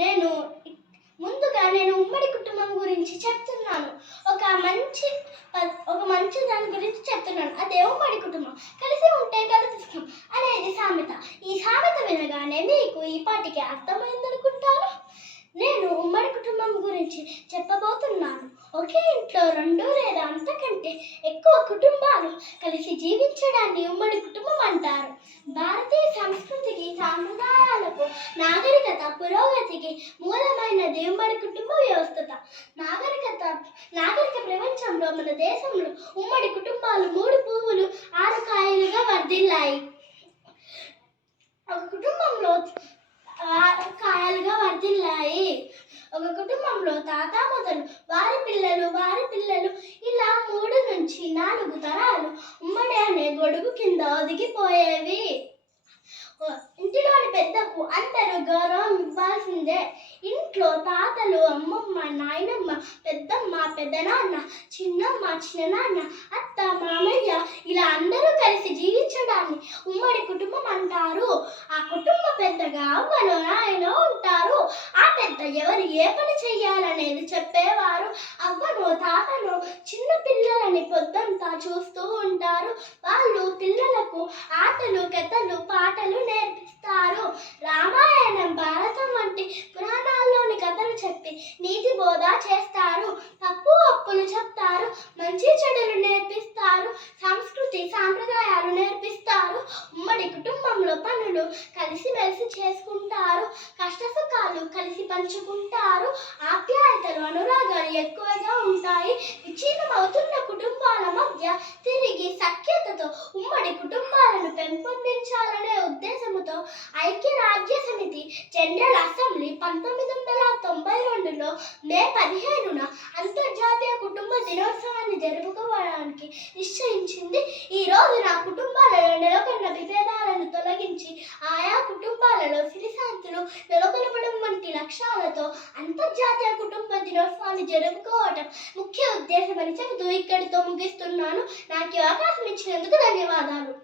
నేను నేను ఉమ్మడి కుటుంబం గురించి చెప్తున్నాను. ఒక మంచి దాని గురించి చెప్తున్నాను. అదే ఉమ్మడి కుటుంబం. కలిసి ఉంటే కలిసి సుఖం అనేది సామెత. ఈ సామెత వినగానే మీకు ఈ పాటికి అర్థమైందనుకుంటాను. నేను ఉమ్మడి కుటుంబం గురించి చెప్పబోతున్నాను. ఒకే ఇంట్లో 2 లేదా అంతకంటే ఎక్కువ కుటుంబాలు కలిసి జీవించడాన్ని ఉమ్మడి కుటుంబం అంటారు. భారతీయ సంస్కృతికి, సాంప్రదాయాలకు, నాగరికత పురోగతికి మూలమైనది ఉమ్మడి కుటుంబ వ్యవస్థ. నాగరిక ప్రపంచంలో మన దేశంలో ఉమ్మడి కుటుంబాలు 3 పువ్వులు 6 కాయలుగా వర్ధిల్లాయి. ఒక కుటుంబంలో ఒక కుటుంబంలో తాత మొదలు వారి పిల్లలు ఇలా 3 నుంచి 4 తరాలు ఉమ్మడి అనే గొడుగు కింద ఒదిగిపోయేవి. ఇంటిలోని పెద్దకు అందరూ గౌరవం ఇవ్వాల్సిందే. ఇంట్లో తాతలు, అమ్మమ్మ, నాయనమ్మ, పెద్దమ్మ, పెద్దనాన్న, చిన్నమ్మ, చిన్ననాన్న, అత్త, మామయ్య ఇలా అందరూ కలిసి జీవించడాన్ని ఉమ్మడి కుటుంబం అంటారు. ఆ కుటుంబ పెద్దగా అవ్వను నాయనో ఉంటారు. ఆ పెద్ద ఎవరు ఏ పని చెయ్యాలనేది చెప్పేవారు. అవ్వను తాతను చిన్న పిల్లలని పొద్దంతా చూస్తూ ఉంటారు. వాళ్ళు పిల్లలకు ఆటలు, కథలు, పాటలు నేర్పిస్తారు. రామాయణం, భారతం వంటి పురాణాల్లోని కథలు చెప్పి నీతి బోధ చేస్తారు. తప్పు ఒప్పులు చెప్తారు. మంచి చెడులు నేర్పిస్తారు. సంస్కృతి సాంప్రదాయాలు నేర్పిస్తారు. ఉమ్మడి కుటుంబంలో పనులు కలిసిమెలిసి చేసుకుంటారు. కష్ట సుఖాలు కలిసి పంచుకుంటారు. ఆప్యాయతలు, అనురాగాలు ఎక్కువగా ఉంటాయి. విచ్ఛిన్నమవుతున్న కుటుంబాల మధ్య తిరిగి సఖ్యతతో ఉమ్మడి కుటుంబాలను పెంపొందించాలనే ఉద్దేశంతో ఐక్యరాజ్య సమితి జనరల్ అసెంబ్లీ 1992లో మే 15న అంతర్జాతీయ కుటుంబ దినోత్సవాన్ని జరుపుకోవడానికి నిశ్చయించింది. ఈ రోజున కుటుంబాలలో నెలకొన్న విభేదాలను తొలగించి ఆయా కుటుంబాలలో సిరిశాంతులు నెలకొల్పడం వంటి లక్ష్యాలతో అంతర్జాతీయ కుటుంబ దినోత్సవాన్ని జరుపుకోవటం ముఖ్య ఉద్దేశమని చెబుతూ ఇక్కడితో ముగిస్తున్నాను. నాకు అవకాశం ఇచ్చినందుకు ధన్యవాదాలు.